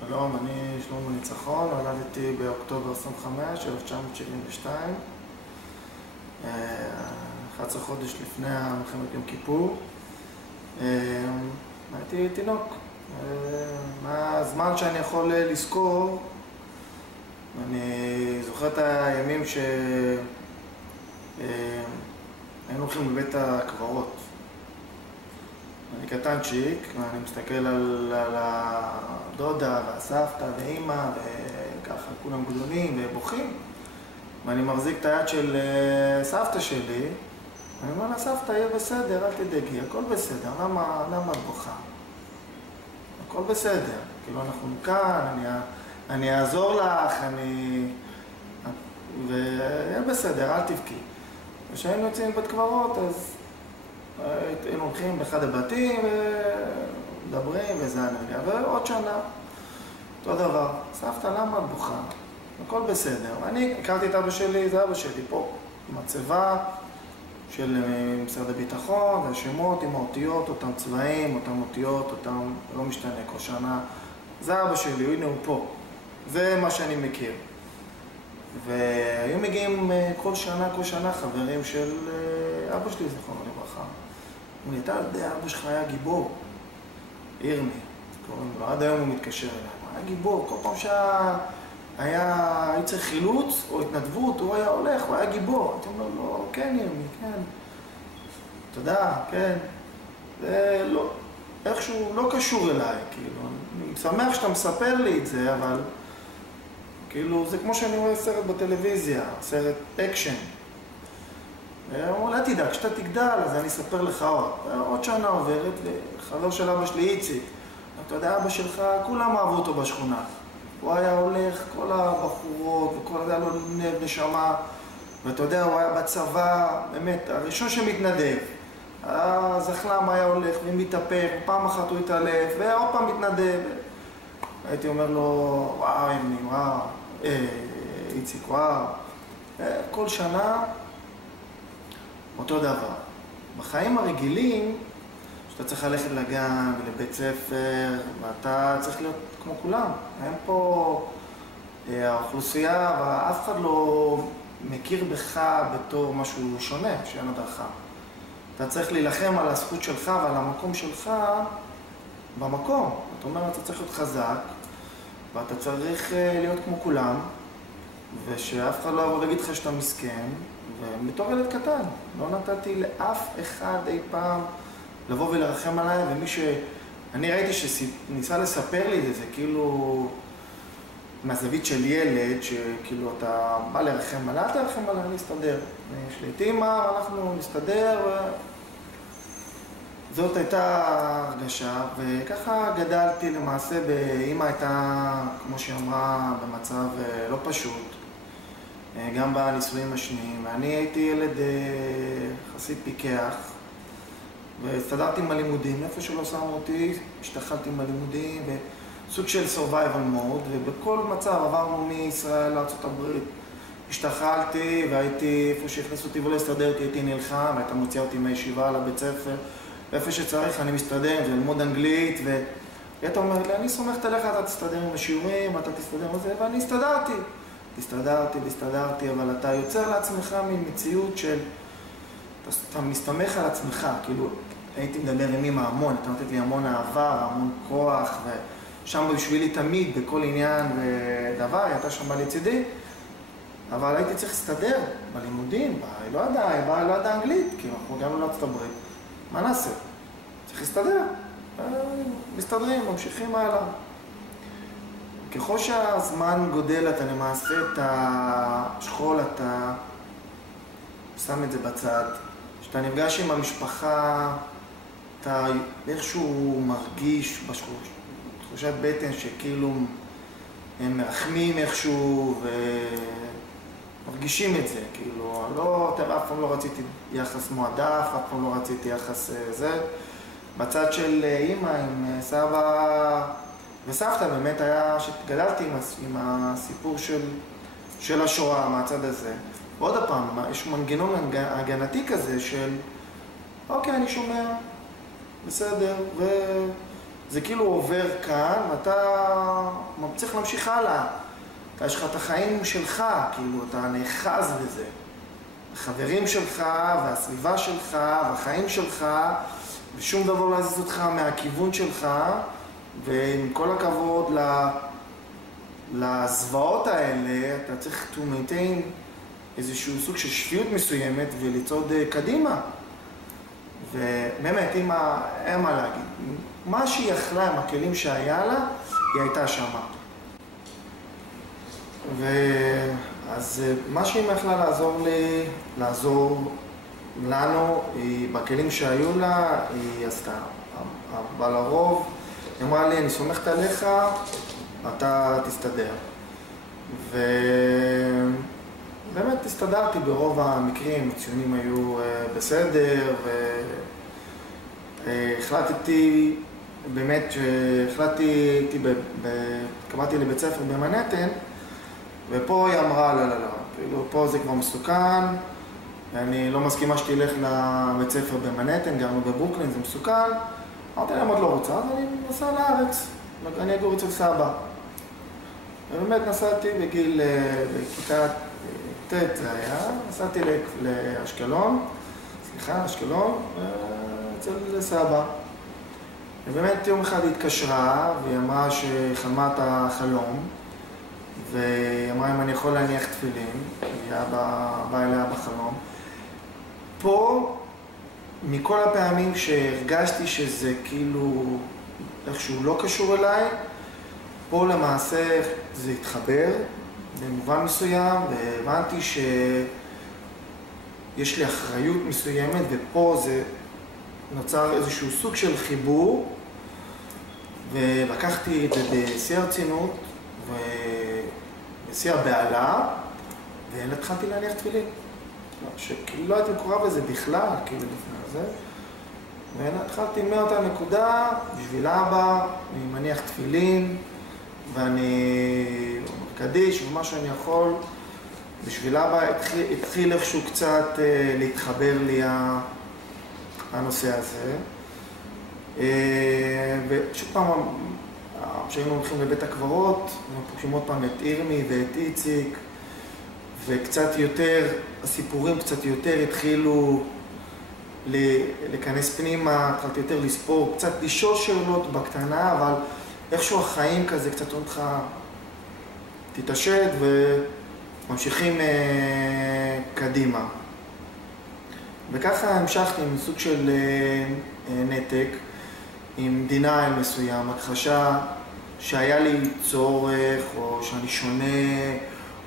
שלום, אני שלמה ניצחון, נולדתי באוקטובר 25, 1972, 11 חודש לפני מלחמת יום כיפור. הייתי תינוק. מהזמן שאני יכול לזכור, אני זוכר את הימים שהיינו הולכים לבית הקברות. אני קטנצ'יק, ואני מסתכל על הדודה והסבתא ואימא וככה, כולם גדולים ובוכים, ואני מחזיק את היד של סבתא שלי, ואני אומר לה, סבתא, יהיה בסדר, אל תדאגי, הכל בסדר, למה את בוכה? הכל בסדר, כאילו אנחנו כאן, אני אעזור לך, ויהיה בסדר, אל תבכי. כשהיינו יוצאים לבית קברות, אז היינו הולכים באחד הבתים ומדברים וזה הנרגע, ועוד שנה, אותו דבר, סבתא, למה את בוכה? הכל בסדר. אני הכרתי את אבא שלי, זה אבא שלי פה, מצבה של משרד הביטחון, השמות עם האותיות, אותם צבעים, אותם אותיות, אותם, לא משתנה כל שנה. זה אבא שלי, הנה הוא פה. זה מה שאני מכיר. והיו מגיעים כל שנה חברים של אבא שלי, זכרונו לברכה. הוא לי, אתה יודע, אבא שלך היה גיבור. ירמי, קוראים לו, עד היום הוא מתקשר אליי. הוא היה גיבור, כל פעם היה צריך חילוץ או התנדבות, הוא היה הולך, הוא היה גיבור. אתה אומר לו, כן ירמי, כן. תודה, כן. זה לא, איכשהו לא קשור אליי, כאילו. אני שמח שאתה מספר לי את זה, אבל כאילו, זה כמו שאני רואה סרט בטלוויזיה, סרט אקשן. הוא אומר, לא תדאג, כשאתה תגדל, אז אני אספר לך עוד שנה עוברת, וחבר של אבא שלי איציק, אתה יודע, אבא שלך, כולם אהבו אותו בשכונה. הוא היה הולך, כל הבחורות, וכל זה היה לו נשמה, ואתה יודע, הוא היה בצבא, באמת, הראשון שמתנדב. הזחלם היה הולך ומתאפק, פעם אחת הוא התעלף, ועוד פעם מתנדב. הייתי אומר לו, וואו, אמי, וואו, איציק, וואו. כל שנה, אותו דבר. בחיים הרגילים, שאתה צריך ללכת לגן ולבית ספר, ואתה צריך להיות כמו כולם. אין פה האוכלוסייה, ואף אחד לא מכיר בך בתור משהו שונה, שאין הדרכה. אתה צריך להילחם על הזכות שלך ועל המקום שלך במקום. זאת אומרת, אתה צריך להיות חזק, ואתה צריך להיות כמו כולם, ושאף אחד לא יבוא להגיד לך שאתה מסכן, ובתור ילד קטן, לא נתתי לאף אחד אי פעם לבוא ולרחם עליי, ומי אני ראיתי שניסה לספר לי את זה, כאילו מהזווית של ילד, שכאילו אתה בא לרחם עליי, אתה לרחם עליי, אני אסתדר. יש לי את אמא, אנחנו נסתדר, זאת הייתה הרגשה, וככה גדלתי למעשה, אמא הייתה, כמו שהיא אמרה, במצב לא פשוט, גם בנישואים השניים, ואני הייתי ילד חסיד פיקח, והסתדרתי עם הלימודים, איפה שלא שמו אותי, השתחלתי עם הלימודים, בסוג של survival mode, ובכל מצב עברנו מישראל לארצות הברית, השתחלתי והייתי, איפה שהכנסו אותי ולא הסתדרתי, הייתי נלחם, והייתה מוציאה אותי מהישיבה לבית ספר, ואיפה שצריך אני מסתדר, וללמוד אנגלית, ואתה אומר לי, אני סומכת עליך, אתה תסתדר עם השיעורים, אתה תסתדר עם זה, ואני הסתדרתי, אבל אתה יוצר לעצמך ממציאות של, אתה מסתמך על עצמך, כאילו, הייתי מדבר עם אמא המון, אתה נותנת לי המון אהבה, המון כוח, ושם בשבילי תמיד, בכל עניין ודבר, הייתה שם לצידי, אבל הייתי צריך להסתדר בלימודים, היא לא ידעה אנגלית, כי אנחנו הגענו לארצות הברית. מה נעשה? צריך להסתדר. מסתדרים, ממשיכים הלאה. ככל שהזמן גודל, אתה למעשה את השכול, אתה שם את זה בצד. כשאתה נפגש עם המשפחה, אתה איכשהו מרגיש בתחושת בטן שכאילו הם מרחמים איכשהו ומרגישים את זה. כאילו, אף פעם לא רציתי יחס מועדף, אף פעם לא רציתי יחס זה. בצד של אמא עם סבא וסבתא באמת היה שגדלתי עם הסיפור של השואה מהצד הזה. ועוד הפעם, יש מנגנון הגנתי כזה של אוקיי, אני שומע, בסדר, וזה זה כאילו עובר כאן, ואתה צריך להמשיך הלאה. יש לך את החיים שלך, כאילו, אתה נאחז בזה. החברים שלך, והסביבה שלך, והחיים שלך, ושום דבר לא יזיז אותך מהכיוון שלך, ועם כל הכבוד לזוועות האלה, אתה צריך to maintain איזשהו סוג של שפיות מסוימת ולצעוד קדימה. ובאמת, אין מה להגיד. מה שהיא יכלה עם הכלים שהיה לה, היא הייתה שמה. אז מה שהיא יכלה לעזור לנו, בכלים שהיו לה, היא עשתה. אבל לרוב, היא אמרה לי, אני סומכת עליך, אתה תסתדר. ובאמת הסתדרתי ברוב המקרים, הציונים היו בסדר, והחלטתי, באמת שהחלטתי, קבעתי לבית ספר במנהטן, ופה היא אמרה, לא, כאילו פה זה כבר מסוכן, אני לא מסכימה שתלך לבית ספר במנהטן, גם בברוקלין זה מסוכן. אמרתי להם, עוד לא רוצה, אז אני נסע לארץ, אני אגור אצל סבא. ובאמת נסעתי בגיל, בכיתה ט' זה היה, נסעתי לאשקלון, אשקלון, אצל סבא. ובאמת יום אחד היא התקשרה, והיא אמרה שחלמה את החלום, והיא אמרה אם אני יכול להניח תפילין, היא באה אליה בחלום. פה, מכל הפעמים שהרגשתי שזה כאילו איכשהו לא קשור אליי, פה למעשה זה התחבר במובן מסוים, והבנתי שיש לי אחריות מסוימת, ופה זה נוצר איזשהו סוג של חיבור, ולקחתי את זה בשיא הרצינות ובשיא הבעלה, והתחלתי להניח תפילין. שכאילו לא הייתי מקורב לזה בכלל, כאילו לפני זה. והתחלתי מאותה נקודה, בשביל אבא, אני מניח תפילין, ואני קדיש, ומה שאני יכול, בשביל אבא התחיל איכשהו קצת להתחבר לי הנושא הזה. ושוב פעם, כשהיינו הולכים לבית הקברות, אנחנו פוגשים עוד פעם את ירמי ואת איציק, וקצת יותר, הסיפורים קצת יותר התחילו להיכנס פנימה, התחלתי יותר לספור, קצת לשאול שאלות בקטנה, אבל איכשהו החיים כזה קצת אומרים לך, תתעשת וממשיכים קדימה. וככה המשכתי עם סוג של נתק, עם דינאי מסוים, הכחשה שהיה לי צורך, או שאני שונה,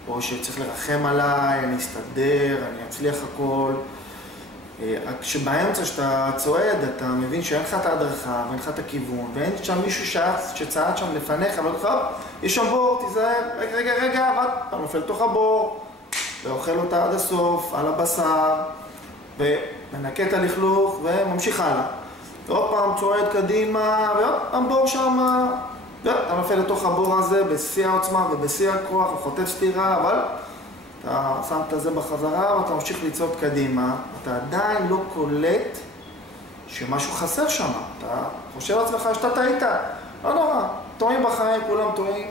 או שצריך לרחם עליי, אני אסתדר, אני אצליח הכל. כשבאמצע שאתה צועד, אתה מבין שאין לך את ההדרכה, ואין לך את הכיוון, ואין שם מישהו שצעד שם לפניך, ואומר לך, יש שם בור, תיזהר, רגע, אתה נופל לתוך הבור, ואוכל אותה עד הסוף, על הבשר, ומנקה את הלכלוך, וממשיך הלאה. ועוד פעם צועד קדימה, ועוד פעם בור שם, אתה נופל לתוך הבור הזה בשיא העוצמה ובשיא הכוח, וחוטף סתירה, אבל אתה שם את זה בחזרה ואתה ממשיך לצעוד קדימה, אתה עדיין לא קולט שמשהו חסר שם. אתה חושב לעצמך שאתה טעית, לא נורא, טועים בחיים, כולם טועים.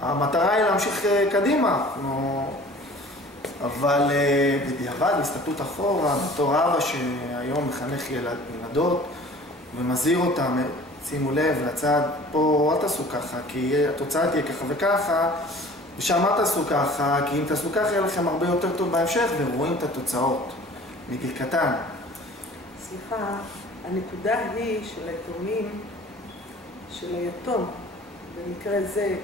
המטרה היא להמשיך קדימה, אבל בדיעבד, הסתכלות אחורה, בתור אבא שהיום מחנך ילדות ומזהיר אותם, שימו לב לצד, פה אל תעשו ככה, כי התוצאה תהיה ככה וככה, ושם אל תעשו ככה, כי אם תעשו ככה יהיה לכם הרבה יותר טוב בהמשך, ורואים את התוצאות מגיל קטן. סליחה, הנקודה היא של היתומים, של היתום, במקרה זה,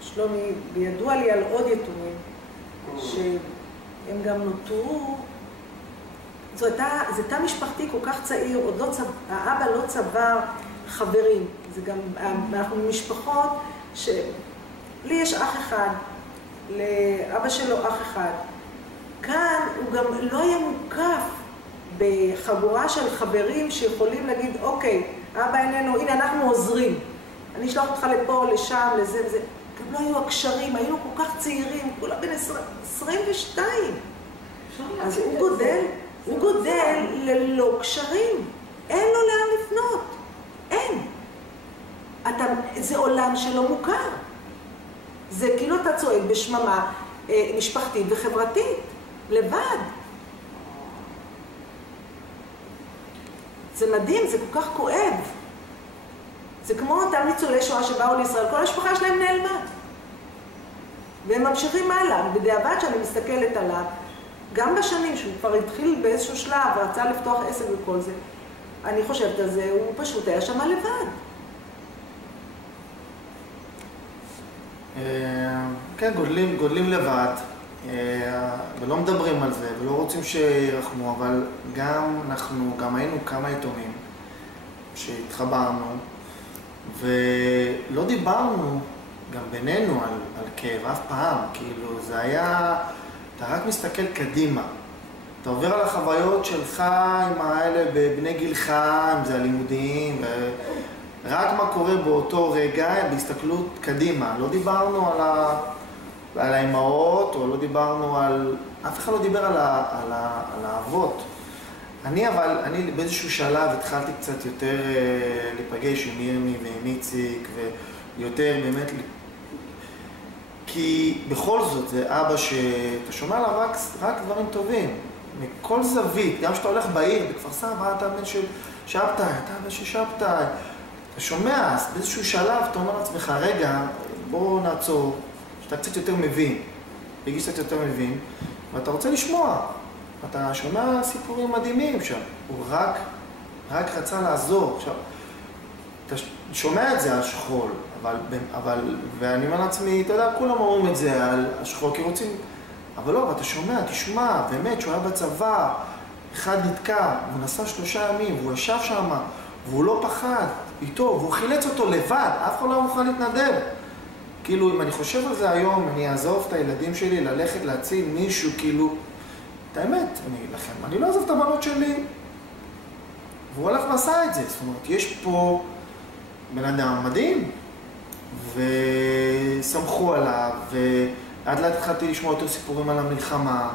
שלומי, וידוע לי על עוד יתומים, שהם גם נותרו, זו הייתה משפחתי כל כך צעיר, עוד לא האבא לא צבר חברים, זה גם, אנחנו משפחות שלי יש אח אחד, לאבא שלו אח אחד. כאן הוא גם לא יהיה מוקף בחבורה של חברים שיכולים להגיד, אוקיי, אבא איננו, הנה אנחנו עוזרים. אני אשלח אותך לפה, לשם, לזה וזה. גם לא היו הקשרים, היינו כל כך צעירים, כולה בין 22. אז הוא גודל ללא קשרים. אין לו לאן לפנות. אין. זה עולם שלא מוכר. זה כאילו אתה צועק בשממה משפחתית וחברתית, לבד. זה מדהים, זה כל כך כואב. זה כמו אותם ניצולי שואה שבאו לישראל, כל המשפחה שלהם נעלמה. והם ממשיכים הלאה, בדיעבד שאני מסתכלת עליו, גם בשנים שהוא כבר התחיל באיזשהו שלב ורצה לפתוח עסק וכל זה, אני חושבת על זה, הוא פשוט היה שם לבד. כן, גודלים לבד, ולא מדברים על זה, ולא רוצים שירחמו, אבל גם היינו כמה יתומים שהתחברנו, ולא דיברנו גם בינינו על כאב אף פעם, כאילו זה היה, אתה רק מסתכל קדימה, אתה עובר על החוויות שלך עם האלה בבני גילך, אם זה הלימודים, רק מה קורה באותו רגע בהסתכלות קדימה. לא דיברנו על האימהות, או לא דיברנו על... אף אחד לא דיבר על האבות. אני באיזשהו שלב התחלתי קצת יותר להיפגש עם ירמי ועם איציק, ויותר באמת... כי בכל זאת זה אבא שאתה שומע עליו רק דברים טובים. מכל זווית, גם כשאתה הולך בעיר, בכפר סבא, אתה בן של שבתאי, אתה בן של שבתאי. אתה שומע, אז באיזשהו שלב אתה אומר לעצמך, רגע, בוא נעצור, שאתה קצת יותר מבין, בגיל קצת יותר מבין, ואתה רוצה לשמוע. אתה שומע סיפורים מדהימים שם, הוא רק רצה לעזור. עכשיו, אתה שומע את זה על שכול, ואני אומר לעצמי, אתה יודע, כולם אומרים את זה על השכול, כי רוצים, אבל לא, אתה שומע, תשמע, באמת, שהוא היה בצבא, אחד נתקע, הוא נסע 3 ימים, והוא ישב שם, והוא לא פחד איתו, והוא חילץ אותו לבד, אף אחד לא מוכן להתנדב. כאילו, אם אני חושב על זה היום, אני אעזוב את הילדים שלי ללכת להציל מישהו, כאילו, את האמת, אני לא אעזוב את הבנות שלי. והוא הלך ועשה את זה, זאת אומרת, יש פה בן אדם מדהים, וסמכו עליו, ועד לאט התחלתי לשמוע יותר סיפורים על המלחמה,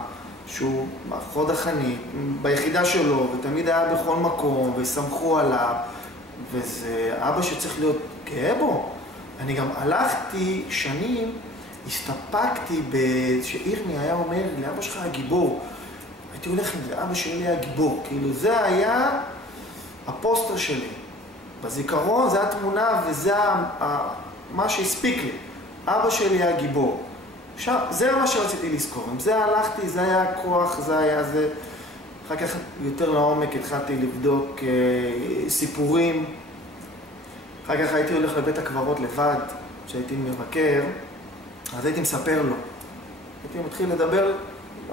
שהוא חוד החנית, ביחידה שלו, ותמיד היה בכל מקום, וסמכו עליו, וזה אבא שצריך להיות גאה בו. אני גם הלכתי שנים, הסתפקתי שירמי היה אומר לי, אבא שלך היה גיבור. הייתי הולך עם זה, אבא שלי היה גיבור. כאילו זה היה הפוסטר שלי. בזיכרון זה התמונה וזה מה שהספיק לי. אבא שלי היה גיבור. עכשיו, זה מה שרציתי לזכור. אם זה הלכתי, זה היה הכוח, זה היה זה. אחר כך יותר לעומק התחלתי לבדוק סיפורים. אחר כך הייתי הולך לבית הקברות לבד, כשהייתי מבקר, אז הייתי מספר לו. הייתי מתחיל לדבר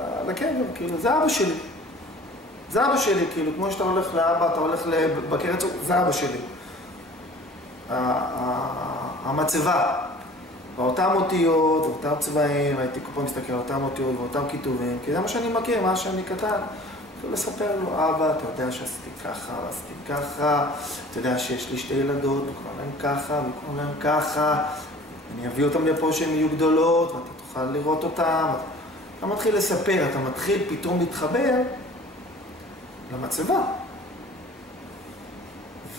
על הקבר, כאילו, זה אבא שלי. זה אבא שלי, כאילו, כמו שאתה הולך לאבא, אתה הולך לבקר אצלו, זה אבא שלי. המצבה, באותם אותיות, באותם צבעים, הייתי כל פעם מסתכל על אותם אותיות ואותם כיתובים, כי זה מה שאני מכיר, מה שאני קטן. כאילו לספר לו, אבא, אתה יודע שעשיתי ככה, עשיתי ככה, אתה יודע שיש לי 2 ילדות, וקוראים להם ככה, וקוראים להם ככה, אני אביא אותם לפה שהן יהיו גדולות, ואתה תוכל לראות אותם. אתה מתחיל לספר, אתה מתחיל פתאום להתחבר למצבה.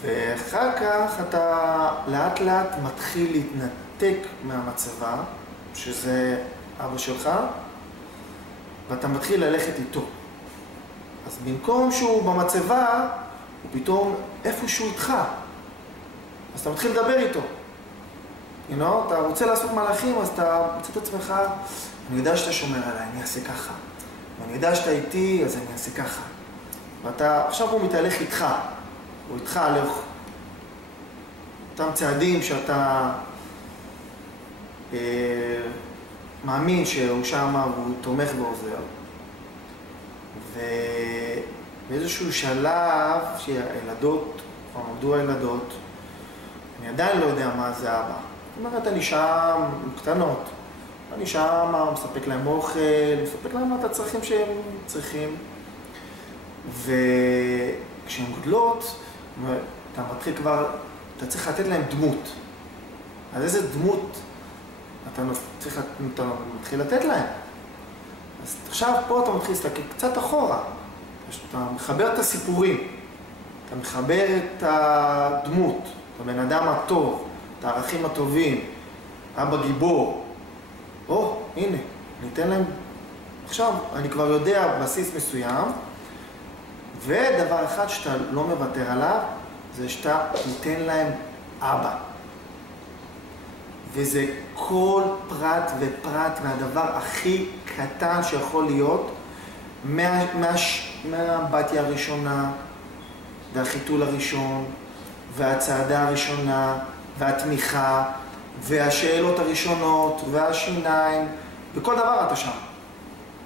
ואחר כך אתה לאט לאט מתחיל להתנתק מהמצבה, שזה אבא שלך, ואתה מתחיל ללכת איתו. אז במקום שהוא במצבה, הוא פתאום איפשהו איתך. אז אתה מתחיל לדבר איתו. אתה רוצה לעשות מהלכים, אז אתה מוצא את עצמך, אני יודע שאתה שומר עליי, אני אעשה ככה. ואני יודע שאתה איתי, אז אני אעשה ככה. עכשיו הוא מתהלך איתך. הוא איתך הלך. אותם צעדים שאתה מאמין שהוא שם והוא תומך ועוזר. ובאיזשהו שלב שהילדות, כבר עמדו הילדות, אני עדיין לא יודע מה זה אבא. זאת אומרת, אני שם קטנות. אני שם, מספק להם אוכל, מספק להם את הצרכים שהם צריכים. וכשהן גודלות, אתה מתחיל כבר, אתה צריך לתת להם דמות. אז איזה דמות אתה מתחיל לתת להם? אז עכשיו פה אתה מתחיל להסתכל קצת אחורה. אתה מחבר את הסיפורים, אתה מחבר את הדמות, את הבן אדם הטוב, את הערכים הטובים, אבא גיבור, הנה, ניתן להם, עכשיו אני כבר יודע בסיס מסוים, ודבר אחד שאתה לא מוותר עליו, זה שאתה ניתן להם אבא. וזה כל פרט ופרט מהדבר הכי קטן שיכול להיות, מהבתיה הראשונה, והחיתול הראשון, והצעדה הראשונה, והתמיכה, והשאלות הראשונות, והשיניים, בכל דבר אתה שם.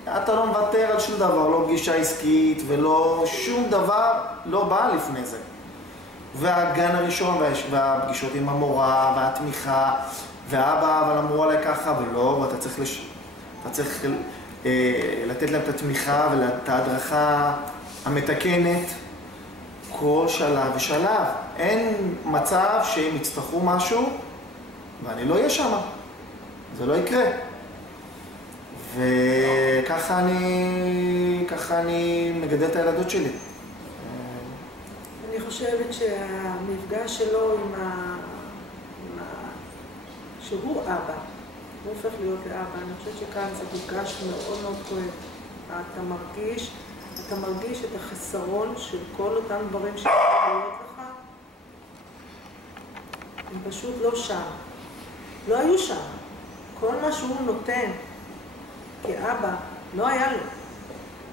אתה לא מוותר על שום דבר, לא פגישה עסקית ולא שום דבר לא בא לפני זה. והגן הראשון והפגישות עם המורה והתמיכה, ואבא, אבל אמרו עליי ככה ולא, ואתה צריך לתת להם את התמיכה ואת ההדרכה המתקנת כל שלב ושלב. אין מצב שהם יצטרכו משהו ואני לא אהיה שם. זה לא יקרה. וככה אני מגדל את הילדות שלי. אני חושבת שהמפגש שלו שהוא אבא, הוא הופך להיות לאבא. אני חושבת שכאן זה מפגש מאוד מאוד כואב. אתה מרגיש את החסרון של כל אותם דברים שיכולים להיות לך. הם פשוט לא שם. לא היו שם. כל מה שהוא נותן כאבא לא היה לו.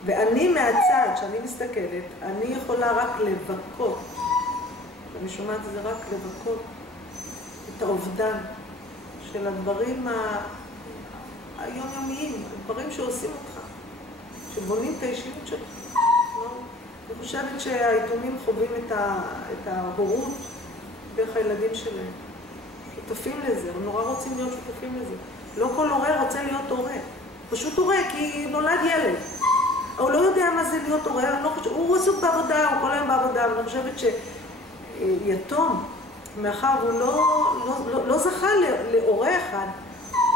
ואני מהצד, כשאני מסתכלת, אני יכולה רק לבכות. אני שומעת את זה רק לבכות. את האובדן של הדברים היומיומיים, הדברים שעושים אותך, שבונים את האישיות שלך. אני חושבת שהיתומים חווים את ההורות דרך הילדים שלהם. שותפים לזה, הם נורא רוצים להיות שותפים לזה. לא כל הורה רוצה להיות הורה. פשוט הורה, כי נולד ילד. הוא לא יודע מה זה להיות הורה, הוא עסוק בעבודה, הוא כל היום בעבודה, אבל אני חושבת שיתום, מאחר הוא לא זכה להורה אחד,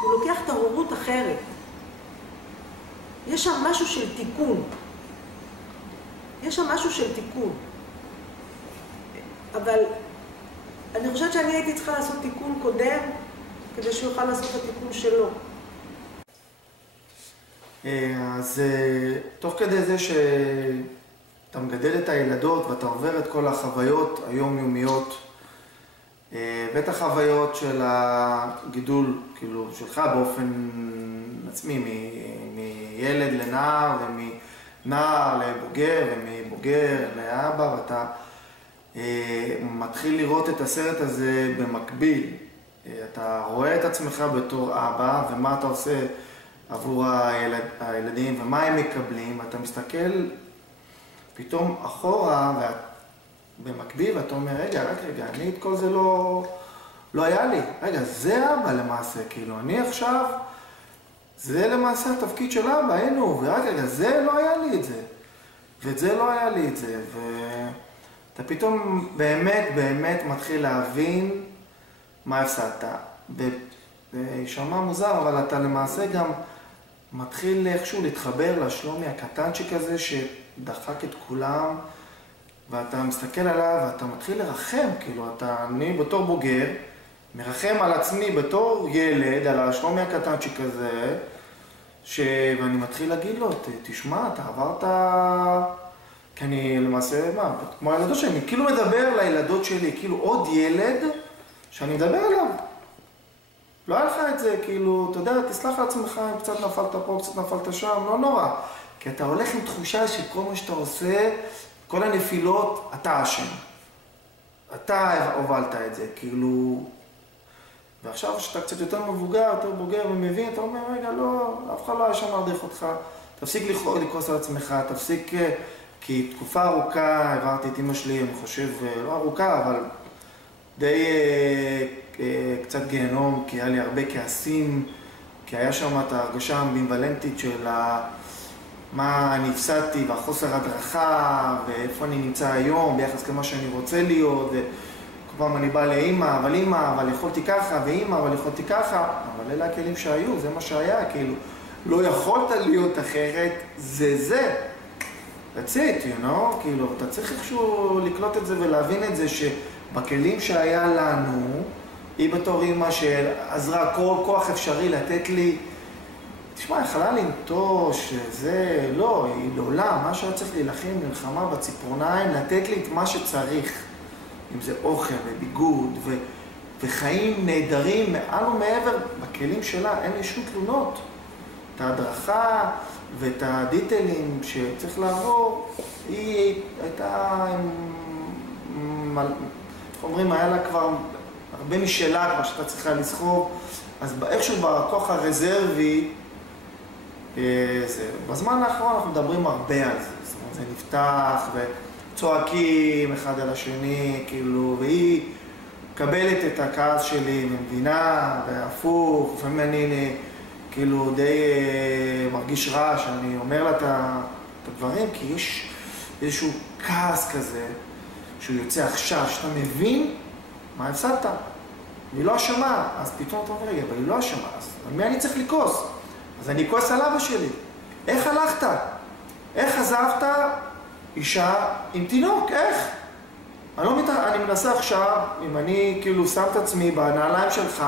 הוא לוקח את ההורות אחרת. יש שם משהו של תיקון. אבל אני חושבת שאני הייתי צריכה לעשות תיקון קודם, כדי שהוא יוכל לעשות את התיקון שלו. אז תוך כדי זה שאתה מגדל את הילדות ואתה עובר את כל החוויות היומיומיות, ואת החוויות של הגידול, כאילו, שלך באופן עצמי, מילד לנער, ומנער לבוגר, ומבוגר לאבא, ואתה מתחיל לראות את הסרט הזה במקביל. אתה רואה את עצמך בתור אבא, ומה אתה עושה עבור הילדים, ומה הם מקבלים, ואתה מסתכל פתאום אחורה, במקביל, ואתה אומר, רגע, אני את כל זה לא היה לי. רגע, זה אבא למעשה, כאילו, אני עכשיו, זה למעשה התפקיד של אבא, היינו, רגע, זה לא היה לי את זה. ואת זה לא היה לי את זה, ואתה פתאום באמת מתחיל להבין מה הפסדת. ושמע מוזר, אבל אתה למעשה גם מתחיל איכשהו להתחבר לשלומי הקטנצ'יק הזה שדחק את כולם, ואתה מסתכל עליו ואתה מתחיל לרחם, כאילו, אני בתור בוגר מרחם על עצמי בתור ילד, על השלומי הקטנצ'יק הזה, ואני מתחיל להגיד לו, תשמע, אתה עברת, כי אני למעשה, כמו הילדות שלי, אני כאילו מדבר לילדות שלי, כאילו עוד ילד שאני מדבר עליו. לא היה לך את זה, כאילו, אתה יודע, תסלח לעצמך, אם קצת נפלת פה, קצת נפלת שם, לא נורא. כי אתה הולך עם תחושה שכל מה שאתה עושה, כל הנפילות, אתה אשם. אתה הובלת את זה, כאילו... ועכשיו שאתה קצת יותר מבוגר, יותר בוגר ומבין, אתה אומר, רגע, לא, אף אחד לא היה שם להרדיך אותך. תפסיק לכעוס על עצמך, תפסיק... כי תקופה ארוכה, העברתי את אמא שלי, אני חושב, לא ארוכה, אבל די קצת גיהנום, כי היה לי הרבה כעסים, כי היה שם את ההרגשה האמביוולנטית של מה אני הפסדתי והחוסר הדרכה, ואיפה אני נמצא היום ביחס למה שאני רוצה להיות, וכל פעם אני בא לאמא, אבל יכולתי ככה, ואמא, אבל יכולתי ככה, אבל אלה הכלים שהיו, זה מה שהיה, כאילו, לא יכולת להיות אחרת, זה. That's it, you know, כאילו, אתה צריך איכשהו לקלוט את זה ולהבין את זה שבכלים שהיה לנו, היא בתור אימא שעזרה כל כוח אפשרי לתת לי, תשמע, יכלה לנטוש, זה, לא, היא לעולם, מה שהיה צריך להילחם מלחמה בציפורניים, לתת לי את מה שצריך, אם זה אוכל וביגוד וחיים נהדרים מעל ומעבר בכלים שלה, אין לי שום תלונות. את ההדרכה ואת הדיטלים שצריך לעבור, היא הייתה, איך אומרים, היה לה כבר הרבה משלה כבר שאתה צריכה לזכור, אז איכשהו בכוח הרזרבי, בזמן האחרון אנחנו מדברים הרבה על זה, זאת אומרת, זה נפתח וצועקים אחד על השני, כאילו, והיא מקבלת את הכעס שלי ממדינה, והפוך, לפעמים אני כאילו די מרגיש רע שאני אומר לה את הדברים, כי יש איזשהו כעס כזה שהוא יוצא עכשיו, שאתה מבין מה הפסדת. היא לא אשמה, אז פתאום אתה אומר, אבל היא לא אשמה, אז על מי אני צריך לכעוס? אז אני כועס על אבא שלי. איך הלכת? איך עזבת אישה עם תינוק? איך? אני מנסה עכשיו, אם אני כאילו שם את עצמי בנעליים שלך,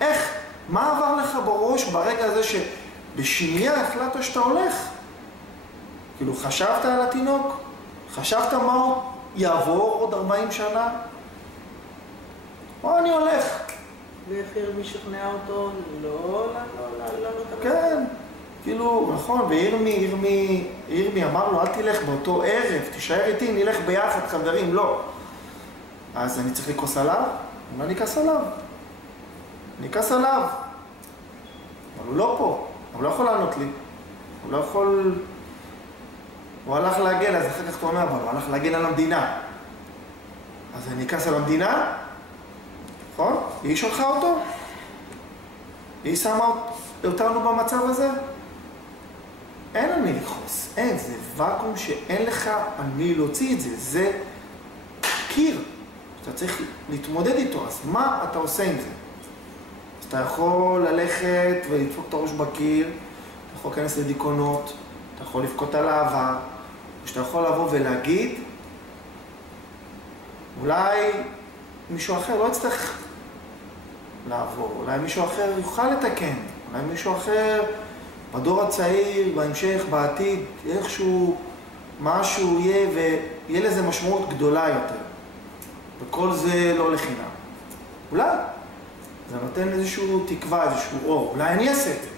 איך? מה עבר לך בראש ברגע הזה שבשנייה החלטת שאתה הולך? כאילו, חשבת על התינוק? חשבת מה הוא יעבור עוד 40 שנה? או אני הולך? ואיך ירמי שכנע אותו? לא, כן, כאילו, נכון, וירמי אמר לו, אל תלך באותו ערב, תישאר איתי, נלך ביחד, חברים, לא. אז אני צריך לכעוס עליו? אני לא נכעס עליו. נכעס עליו. אבל הוא לא פה, הוא לא יכול לענות לי. הוא לא יכול... הוא הלך להגן, אז אחר כך אתה אומר, אבל הוא הלך להגן על המדינה. אז אני נכעס על המדינה? נכון? היא שלחה אותו? היא שמה אותנו במצב הזה? אין על מי לכעוס, אין, זה ואקום שאין לך על מי להוציא את זה, זה קיר, שאתה צריך להתמודד איתו, אז מה אתה עושה עם זה? אז אתה יכול ללכת ולדפוק את הראש בקיר, אתה יכול להיכנס לדיכאונות, אתה יכול לבכות על העבר, או שאתה יכול לבוא ולהגיד, אולי מישהו אחר לא יצטרך לעבור, אולי מישהו אחר יוכל לתקן, אולי מישהו אחר בדור הצעיר, בהמשך, בעתיד, איכשהו משהו יהיה ויהיה לזה משמעות גדולה יותר. וכל זה לא לחינם. אולי זה נותן איזשהו תקווה, איזשהו אור, אולי אני אעשה את זה,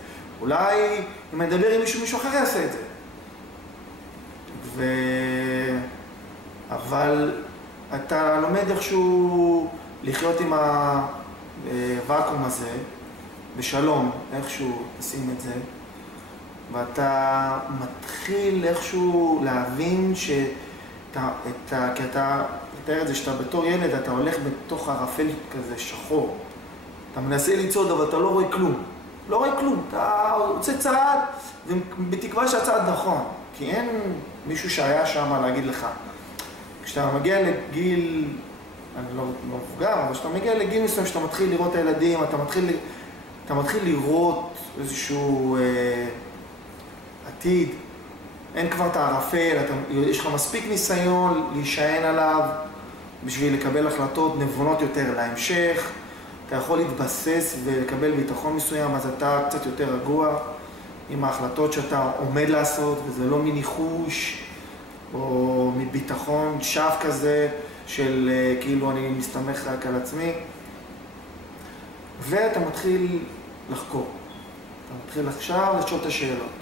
אולי אם אני אדבר עם מישהו אחר יעשה את זה. אבל אתה לומד איכשהו לחיות עם הוואקום הזה, בשלום, איכשהו תשים את זה, ואתה מתחיל איכשהו להבין כי אתה מתאר את זה שאתה בתור ילד, אתה הולך בתוך ערפל כזה שחור. אתה מנסה לצעוד, אבל אתה לא רואה כלום. לא רואה כלום. אתה רוצה צעד, ובתקווה שהצעד נכון. כי אין מישהו שהיה שם להגיד לך. כשאתה מגיע לגיל, אני לא מבוגר, אבל כשאתה מגיע לגיל מסוים, שאתה מתחיל לראות את הילדים, אתה מתחיל לראות איזשהו עתיד. אין כבר את הערפל, יש לך מספיק ניסיון להישען עליו בשביל לקבל החלטות נבונות יותר להמשך. אתה יכול להתבסס ולקבל ביטחון מסוים, אז אתה קצת יותר רגוע עם ההחלטות שאתה עומד לעשות, וזה לא מניחוש או מביטחון שף כזה של כאילו אני מסתמך רק על עצמי. ואתה מתחיל לחקור. אתה מתחיל עכשיו לשאול את השאלות.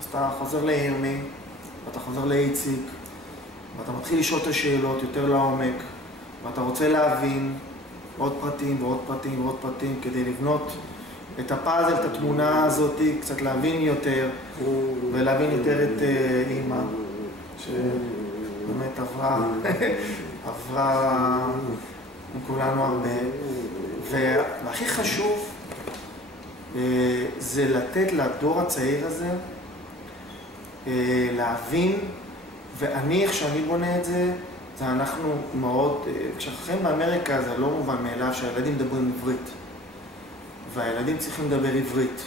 אז אתה חוזר לירמי, ואתה חוזר לאיציק, ואתה מתחיל לשאול את השאלות יותר לעומק, ואתה רוצה להבין עוד פרטים ועוד פרטים ועוד פרטים כדי לבנות את הפאזל, את התמונה הזאת, קצת להבין יותר, ולהבין יותר את אימא, שבאמת עברה עם כולנו הרבה. והכי חשוב זה לתת לדור הצעיר הזה להבין, ואני, איך שאני בונה את זה, זה אנחנו מאוד, כשאנחנו באמריקה זה לא מובן מאליו שהילדים מדברים עברית, והילדים צריכים לדבר עברית,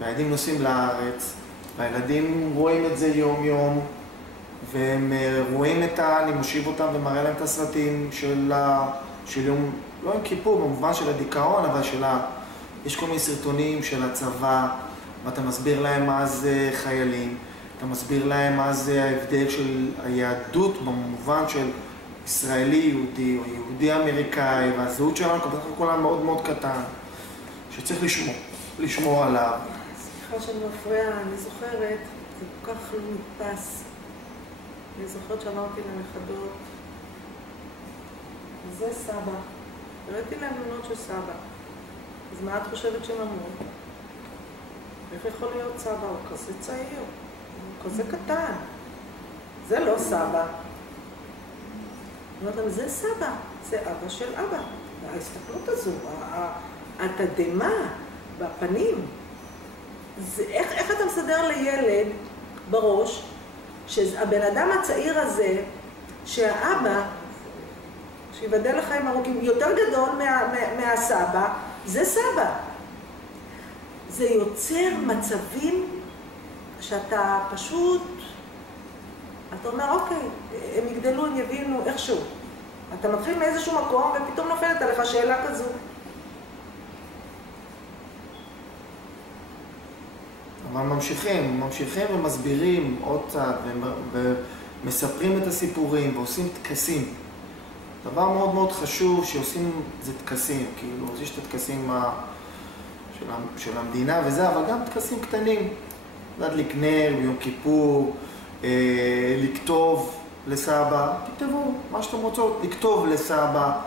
והילדים נוסעים לארץ, והילדים רואים את זה יום יום, והם רואים אני מושיב אותם ומראה להם את הסרטים של יום לא יום כיפור במובן של הדיכאון, אבל יש כל מיני סרטונים של הצבא, ואתה מסביר להם מה זה חיילים, אתה מסביר להם מה זה ההבדל של היהדות במובן של ישראלי יהודי או יהודי אמריקאי, והזהות שלנו כבטח כולם מאוד מאוד קטן, שצריך לשמור עליו. סליחה שאני מפריעה, אני זוכרת, זה כל כך לא נתפס. אני זוכרת שאמרתי לנכדות, זה סבא. הראיתי להם תמונות של סבא. אז מה את חושבת שהם אמרו? איך יכול להיות סבא? הוא כזה צעיר, הוא כזה קטן. זה לא סבא. אומרת להם, זה סבא, זה אבא של אבא. ההסתכלות הזו, התדהמה בפנים. איך אתה מסדר לילד בראש שהבן אדם הצעיר הזה, שהאבא, שיבדל לחיים ארוכים, יותר גדול מהסבא, זה סבא. זה יוצר מצבים שאתה פשוט, אתה אומר, אוקיי, הם יגדלו, הם יבינו איכשהו. אתה מתחיל מאיזשהו מקום ופתאום נופלת עליך שאלה כזו. אבל ממשיכים ומסבירים עוד צעד, ומספרים את הסיפורים ועושים טקסים. דבר מאוד מאוד חשוב שעושים זה טקסים, כאילו, אז יש את הטקסים של המדינה וזה, אבל גם טקסים קטנים. להדליק נר ביום כיפור, לכתוב לסבא, תכתבו מה שאתם רוצות, לכתוב לסבא,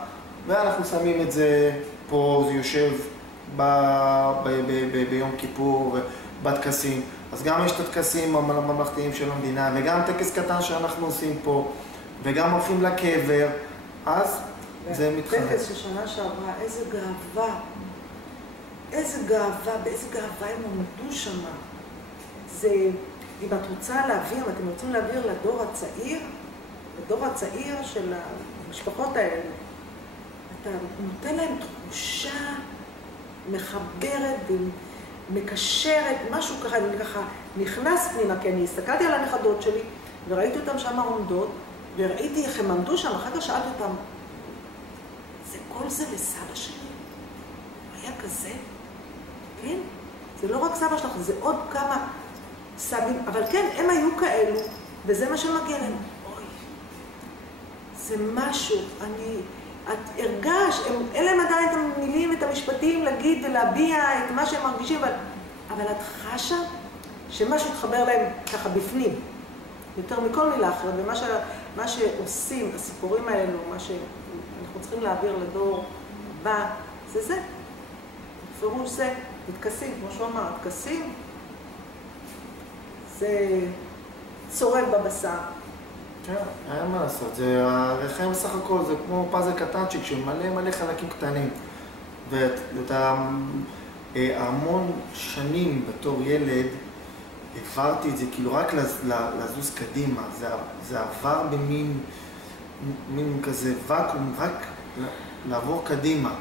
ואנחנו שמים את זה פה, זה יושב ביום כיפור, בטקסים. אז גם יש את הטקסים הממלכתיים של המדינה, וגם טקס קטן שאנחנו עושים פה, וגם הולכים לקבר, אז זה מתחלק. טקס ששנה שעברה, איזה גאווה, באיזה גאווה הם עומדו שם. זה, אם את רוצה להעביר, אם אתם רוצים להעביר לדור הצעיר של המשפחות האלה, אתה נותן להם תחושה מחברת ומקשרת, משהו ככה, אני ככה נכנס פנימה, כי אני הסתכלתי על הנכדות שלי וראיתי אותם שם עומדות, וראיתי איך הם עמדו שם, אחר כך שאלתי אותם, כל זה לסבא שלי? הוא היה כזה? כן? זה לא רק סבא שלך, זה עוד כמה סבים, אבל כן, הם היו כאלו, וזה מה שמגיע להם. אוי, זה משהו, את הרגש, אלה הם עדיין את המילים, את המשפטים, להגיד ולהביע את מה שהם מרגישים, אבל את חשה שמשהו התחבר להם ככה בפנים, יותר מכל מילה אחרת, ומה שעושים, הסיפורים האלו, מה שאנחנו צריכים להעביר לדור הבא, זה. בפירוש זה, מתכסים, כמו שהוא אמר, מתכסים, זה צורב בבשר. כן, אין מה לעשות, זה הרחם בסך הכל, זה כמו פאזל קטנצ'יק של מלא חלקים קטנים. ואתה המון שנים בתור ילד, העברתי את זה כאילו רק לזוז קדימה, זה עבר במין כזה וקום, רק לעבור קדימה.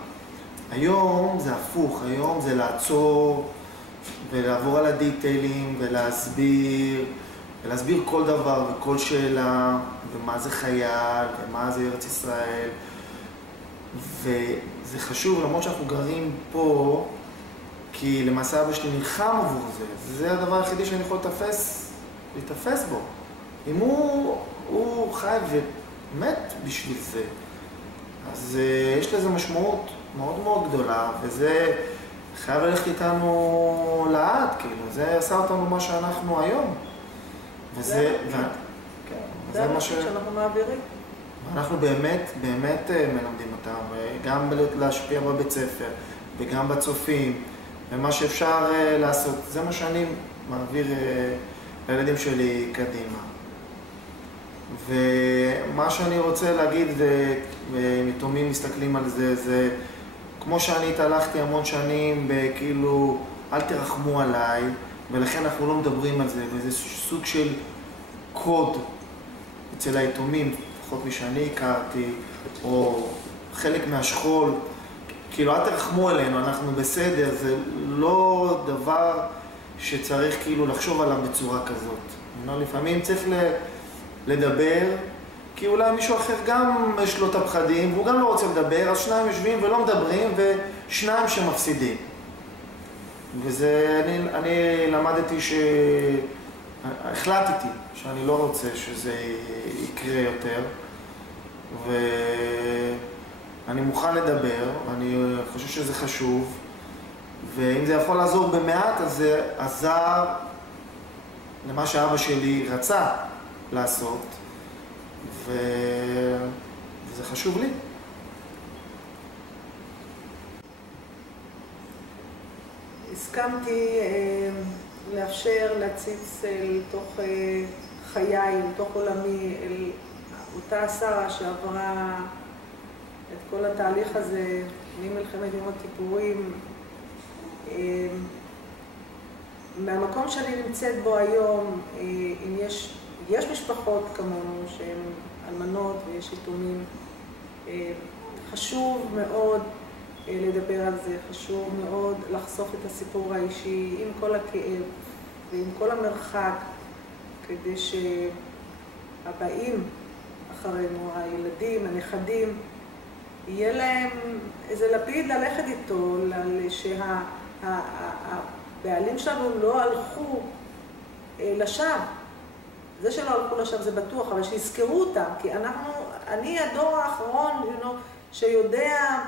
היום זה הפוך, היום זה לעצור ולעבור על הדיטיילים ולהסביר כל דבר וכל שאלה, ומה זה חייל, ומה זה ארץ ישראל. וזה חשוב, למרות שאנחנו גרים פה, כי למעשה אבא שלי נלחם עבור זה. זה הדבר היחידי שאני יכול להתאפס בו. אם הוא חי ומת בשביל זה, אז יש לזה משמעות מאוד מאוד גדולה, וזה חייב ללכת איתנו לאט, כאילו, זה עשה אותנו מה שאנחנו היום. וזה, זה מה שאנחנו מעבירים. אנחנו באמת מלמדים אותם, גם להשפיע בבית ספר, וגם בצופים, ומה שאפשר לעשות. זה מה שאני מעביר לילדים שלי קדימה. ומה שאני רוצה להגיד, ומתאומים מסתכלים על זה, זה כמו שאני התהלכתי המון שנים בכאילו, אל תרחמו עליי, ולכן אנחנו לא מדברים על זה, וזה סוג של קוד אצל היתומים, לפחות מי שאני הכרתי, או חלק מהשכול, כאילו אל תרחמו עלינו, אנחנו בסדר, זה לא דבר שצריך כאילו לחשוב עליו בצורה כזאת. לפעמים צריך לדבר, כי אולי מישהו אחר גם יש לו את הפחדים, והוא גם לא רוצה לדבר, אז שניים יושבים ולא מדברים, ושניים שמפסידים. וזה, אני למדתי החלטתי שאני לא רוצה שזה יקרה יותר, ואני מוכן לדבר, אני חושב שזה חשוב, ואם זה יכול לעזור במעט, אז זה עזר למה שאבא שלי רצה לעשות, וזה חשוב לי. הסכמתי לאפשר להציץ לתוך חיי, לתוך עולמי, אל אותה שרה שעברה את כל התהליך הזה ממלחמת יום הכיפורים. מהמקום שאני נמצאת בו היום, אם יש משפחות כמונו שהן אלמנות ויש יתומים, חשוב מאוד לדבר על זה, חשוב מאוד לחשוף את הסיפור האישי עם כל הכאב ועם כל המרחק, כדי שהבאים אחרינו, הילדים, הנכדים, יהיה להם איזה לפיד ללכת איתו, שהבעלים שלנו לא הלכו לשווא. זה שלא הלכו לשווא זה בטוח, אבל שיזכרו אותם, כי אני הדור האחרון שיודע,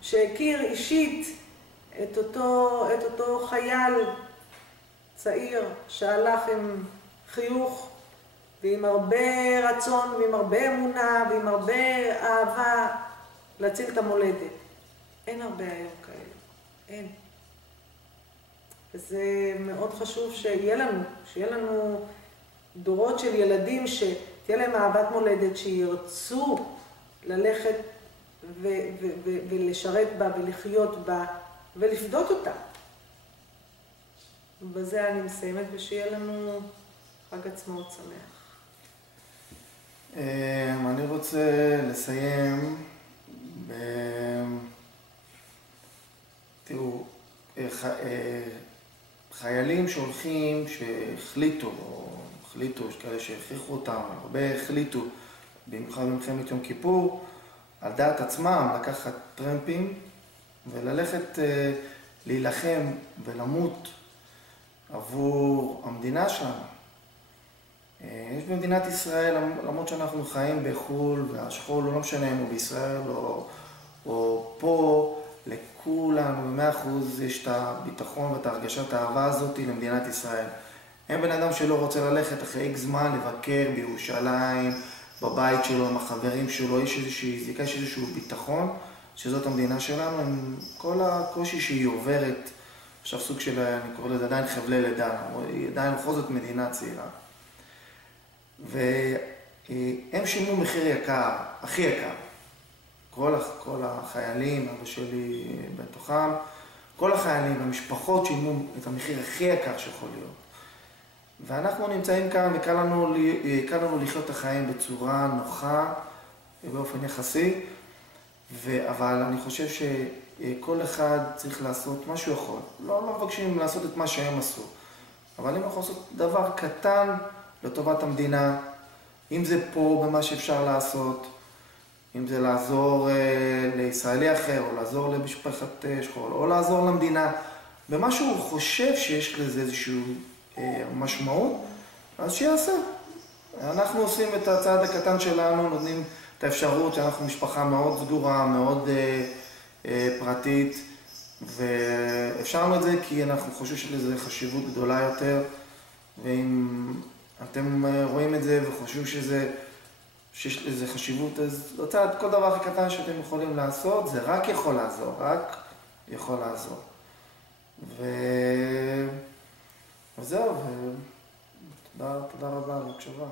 שהכיר אישית את אותו חייל צעיר שהלך עם חיוך ועם הרבה רצון ועם הרבה אמונה ועם הרבה אהבה להציל את המולדת. אין הרבה היום כאלה, אין. וזה מאוד חשוב שיהיה לנו דורות של ילדים שתהיה להם אהבת מולדת, שירצו ללכת ולשרת בה ולחיות בה ולפדות אותה. ובזה אני מסיימת, ושיהיה לנו חג עצמאות שמח. אני רוצה לסיים תראו, חיילים שהולכים, שהחליטו, יש כאלה שהכריחו אותם, הרבה החליטו, במיוחד במלחמת יום כיפור, על דעת עצמם לקחת טרמפים וללכת להילחם ולמות עבור המדינה שלנו. יש במדינת ישראל, למרות שאנחנו חיים בחול, והשכול הוא לא משנה אם הוא בישראל או פה, לכולנו ב100% יש את הביטחון ואת הרגשת האהבה הזאת למדינת ישראל. אין בן אדם שלא רוצה ללכת אחרי איקס זמן לבקר בירושלים, בבית שלו, עם החברים שלו, יש איזושהי זיקה, יש איזשהו ביטחון, שזאת המדינה שלנו, עם כל הקושי שהיא עוברת, עכשיו סוג של, אני קורא לזה עדיין חבלי לידה, היא עדיין בכל זאת מדינה צעירה. והם שילמו מחיר יקר, הכי יקר. כל החיילים, אבא שלי בתוכם, כל החיילים, המשפחות שילמו את המחיר הכי יקר שיכול להיות. ואנחנו נמצאים כאן וקל לנו לחיות את החיים בצורה נוחה באופן יחסי, אבל אני חושב שכל אחד צריך לעשות מה שהוא יכול. לא מבקשים לעשות את מה שהם עשו, אבל אם יכול לעשות דבר קטן לטובת המדינה, אם זה פה במה שאפשר לעשות, אם זה לעזור לישראלי אחר, או לעזור למשפחת שכול, או לעזור למדינה, במה שהוא חושב שיש לזה איזשהו משמעות, אז שיעשה. אנחנו עושים את הצעד הקטן שלנו, נותנים את האפשרות שאנחנו משפחה מאוד סגורה, מאוד פרטית, ואפשרנו את זה כי אנחנו חושבים שלזה חשיבות גדולה יותר, ואם אתם רואים את זה וחושבים שיש לזה חשיבות, אז כל דבר הכי קטן שאתם יכולים לעשות, זה רק יכול לעזור, רק יכול לעזור. וזהו, תודה רבה על הקשבה.